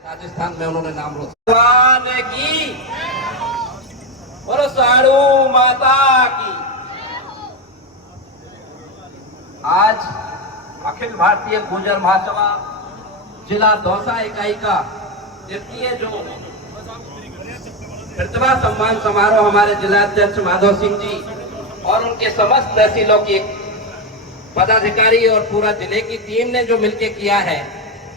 राजस्थान में उन्होंने नाम रोशन की। बोलो साड़ू माता की। आज अखिल भारतीय गुर्जर महासभा जिला दौसा इकाई का द्वितीय जो प्रतिभा सम्मान समारोह हमारे जिलाध्यक्ष माधव सिंह जी और उनके समस्त तहसीलों के पदाधिकारी और पूरा जिले की टीम ने जो मिलकर किया है,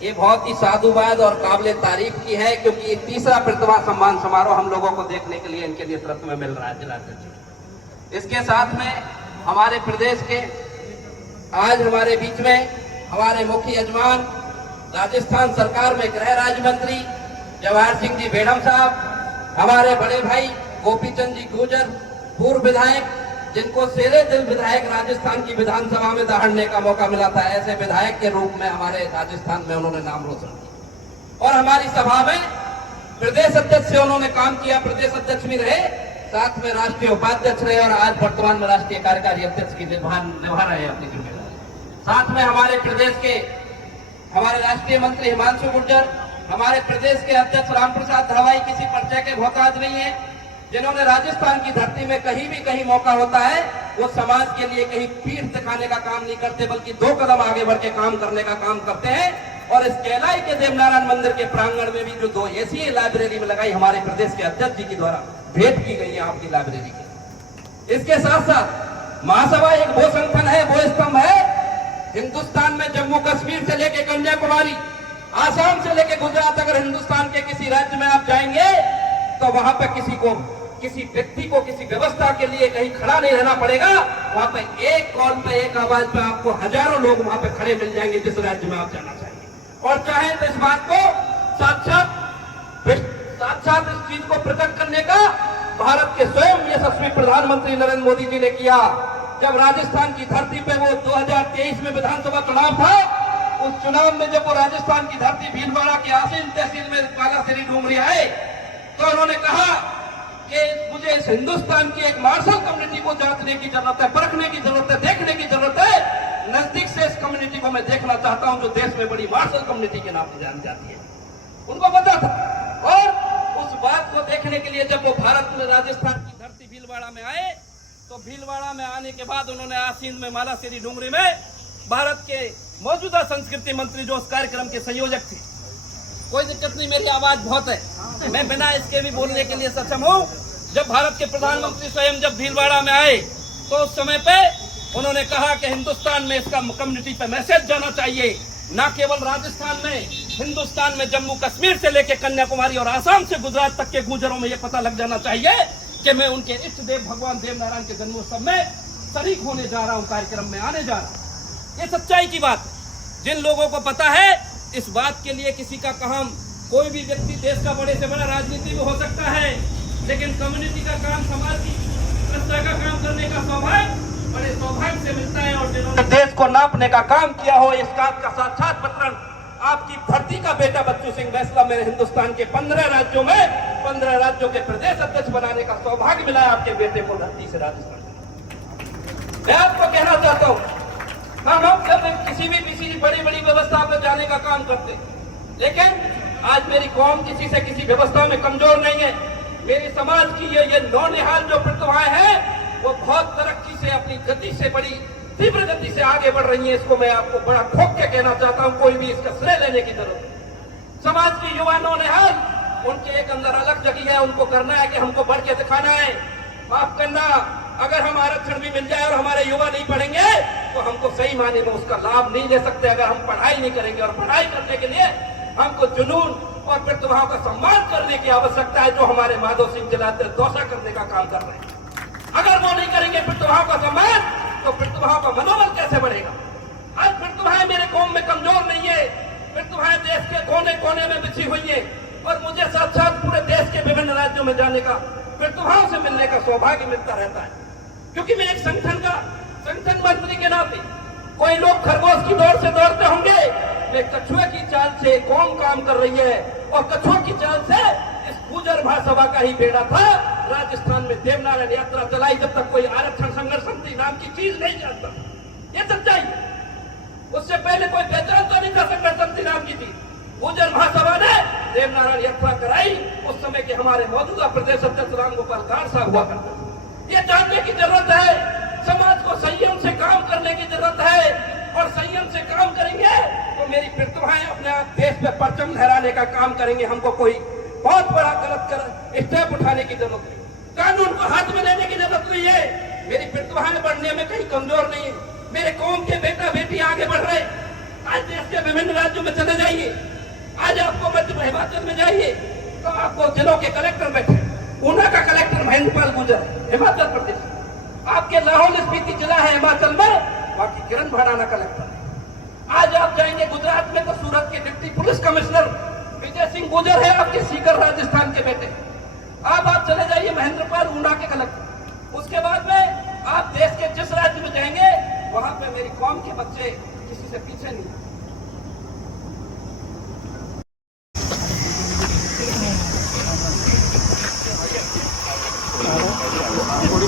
ये बहुत ही साधुवाद और काबिल तारीफ की है, क्योंकि ये तीसरा प्रतिभा सम्मान समारोह हम लोगों को देखने के लिए इनके नेतृत्व में मिल रहा है जिलाध्यक्ष। इसके साथ में हमारे प्रदेश के आज हमारे बीच में हमारे मुख्य यजमान राजस्थान सरकार में गृह राज्य मंत्री जवाहर सिंह जी बेड़म साहब, हमारे बड़े भाई गोपीचंद जी गुर्जर पूर्व विधायक, जिनको शेरे दिल विधायक राजस्थान की विधानसभा में दहाड़ने का मौका मिला था, ऐसे विधायक के रूप में हमारे राजस्थान में उन्होंने नाम रोशन किया। और हमारी सभा में प्रदेश अध्यक्ष से उन्होंने काम किया, प्रदेश अध्यक्ष भी रहे, साथ में राष्ट्रीय उपाध्यक्ष रहे और आज वर्तमान में राष्ट्रीय कार्यकारी अध्यक्ष की निभा रहे अपनी जिम्मेदारी। साथ में हमारे प्रदेश के हमारे राष्ट्रीय मंत्री हिमांशु गुर्जर, हमारे प्रदेश के अध्यक्ष रामप्रसाद धरवाई किसी परिचय के मोहताज नहीं है, जिन्होंने राजस्थान की धरती में कहीं भी कहीं मौका होता है वो समाज के लिए कहीं पीठ दिखाने का काम नहीं करते, बल्कि 2 कदम आगे बढ़ के काम करने का काम करते हैं। और इस केलाई के देवनारायण मंदिर के प्रांगण में भी जो 2 ऐसी लाइब्रेरी में लगाई हमारे प्रदेश के अध्यक्ष जी के द्वारा भेंट की गई है आपकी लाइब्रेरी की। इसके साथ साथ महासभा एक वो संगठन है, वो स्तंभ है हिंदुस्तान में, जम्मू कश्मीर से लेके कन्याकुमारी, आसाम से लेके गुजरात, अगर हिंदुस्तान के किसी राज्य में आप जाएंगे तो वहां पे किसी व्यक्ति को किसी व्यवस्था के लिए कहीं खड़ा नहीं रहना पड़ेगा। वहां पे एक कॉल पे एक आवाज पे आपको हजारों लोग वहां पे खड़े मिल जाएंगे जिस राज्य में आप जाना चाहिए। और चाहे तो इस बात को साक्षात इस चीज को प्रकट करने का भारत के स्वयं यशस्वी प्रधानमंत्री नरेंद्र मोदी जी ने किया। जब राजस्थान की धरती पे वो 2023 में विधानसभा चुनाव था, उस चुनाव में जब वो राजस्थान की धरती भीलवाड़ा के आसीन तहसील में बालासिरी डूमरी आए, तो उन्होंने कहा कि मुझे इस हिंदुस्तान की एक मार्शल कम्युनिटी को जांचने की जरूरत है, परखने की जरूरत है, देखने की जरूरत है। नजदीक से इस कम्युनिटी को मैं देखना चाहता हूं जो देश में बड़ी मार्शल कम्युनिटी के नाम से जानी जाती है। उनको पता था। और उस बात को देखने के लिए जब वो भारत में राजस्थान की धरती भीलवाड़ा में आए, तो भीलवाड़ा में आने के बाद उन्होंने आसीन में मालासिरी डूंगरी में भारत के मौजूदा संस्कृति मंत्री जो उस कार्यक्रम के संयोजक थे, कोई दिक्कत नहीं, मेरी आवाज बहुत है, मैं बिना इसके भी बोलने के लिए सक्षम हूँ। जब भारत के प्रधानमंत्री स्वयं जब भीलवाड़ा में आए तो उस समय पे उन्होंने कहा कि हिंदुस्तान में इसका कम्युनिटी पे मैसेज जाना चाहिए, न केवल राजस्थान में, हिंदुस्तान में जम्मू कश्मीर से लेकर कन्याकुमारी और आसाम से गुजरात तक के गुर्जरों में यह पता लग जाना चाहिए कि मैं उनके इष्ट देव भगवान देवनारायण के जन्मोत्सव में शरीक होने जा रहा हूँ, कार्यक्रम में आने जा रहा हूँ। ये सच्चाई की बात है। जिन लोगों को पता है इस बात के लिए किसी का काम, कोई भी व्यक्ति देश का बड़े से बड़ा राजनीति में हो सकता है, लेकिन कम्युनिटी का काम, समाज की संस्था का काम करने का सौभाग्य बड़े सौभाग्य से मिलता है। और जिन्होंने देश को नापने का काम किया हो, इस बात का साक्षात प्रकरण आपकी धरती का बेटा बच्चू सिंह बैसला मेरे हिंदुस्तान के 15 राज्यों में 15 राज्यों के प्रदेश अध्यक्ष बनाने का सौभाग्य मिला है आपके बेटे को धरती से राजस्थान। मैं आपको कहना चाहता हूँ, हम सब किसी बड़ी व्यवस्था पर जाने का काम करते, लेकिन आज मेरी कौम किसी से किसी व्यवस्था में कमजोर नहीं है। मेरे समाज की ये नौनिहाल जो प्रतिभाएं हैं वो बहुत तरक्की से, अपनी गति से, बड़ी तीव्र गति से आगे बढ़ रही है। इसको मैं आपको बड़ा ठोक के कहना चाहता हूँ, कोई भी इसका श्रेय लेने की जरूरत नहीं। समाज की युवा नौनिहाल, उनके एक अंदर अलग जगह है, उनको करना है कि हमको बढ़ के दिखाना है। माफ करना, अगर हम आरक्षण भी मिल जाए और हमारे युवा नहीं पढ़ेंगे तो हमको सही मायने में उसका लाभ नहीं ले सकते। अगर हम पढ़ाई नहीं करेंगे, और पढ़ाई करने के लिए हमको जुनून और प्रतिभाओं का सम्मान करने की आवश्यकता है, जो हमारे माधव सिंह जिलाध्यक्ष दौसा करने का काम कर रहे हैं। अगर वो नहीं करेंगे प्रतिभाओं का सम्मान, तो प्रतिभाओं का मनोबल कैसे बढ़ेगा? आज प्रतिभाएं मेरे कौम में कमजोर नहीं है, प्रतिभाएं देश के कोने कोने में बिछी हुई है, और मुझे साथ साथ पूरे देश के विभिन्न राज्यों में जाने का, प्रतिभाओं से मिलने का सौभाग्य मिलता रहता है। क्योंकि मैं एक संगठन मंत्री के नाते, कोई लोग खरगोश की दौड़ से दौड़ते होंगे, मैं कछुए की चाल से कौम काम कर रही है, और कछुए की चाल से इस गुर्जर महासभा का ही बेड़ा था। राजस्थान में देवनारायण यात्रा चलाई जब तक कोई आरक्षण संघर्ष समिति नाम की चीज नहीं जानता, ये सच्चाई। उससे पहले कोई पहचानता नहीं था संघर्ष समिति नाम की चीज। गुर्जर महासभा ने देवनारायण यात्रा कराई, उस समय के हमारे मौजूदा प्रदेश अध्यक्ष राम गोपाल गाड़ साहब हुआ करते थे। ये जानने की जरूरत है, समाज को संयम से काम करने की जरूरत है, और संयम से काम करेंगे तो मेरी प्रतिभाएं अपने आप देश में परचम लहराने का काम करेंगे। हमको कोई बहुत बड़ा गलत स्टेप उठाने की जरूरत नहीं, कानून को हाथ में लेने की जरूरत नहीं है। मेरी प्रतिभाएं बढ़ने में कहीं कमजोर नहीं है। मेरे कौम के बेटा बेटी आगे बढ़ रहे। आज देश के विभिन्न राज्यों में चले जाइए, आज आपको मध्य हिमाचल में जाइए तो आपको जिलों के कलेक्टर बैठे, ऊना का कलेक्टर महेंद्रपाल गुर्जर हिमाचल प्रदेश, आपके लाहौल स्पीति जिला है हिमाचल में, बाकी किरण भड़ाना कलेक्टर है। आज आप जाएंगे गुजरात में तो सूरत के deputy police commissioner Vijay Singh Gurjar है, आपके सीकर राजस्थान के बेटे। आप चले जाइए महेंद्रपाल ऊना के कलेक्टर। उसके बाद में आप देश के जिस राज्य में जाएंगे वहां पे मेरी कौम के बच्चे किसी से पीछे नहीं। थोड़ी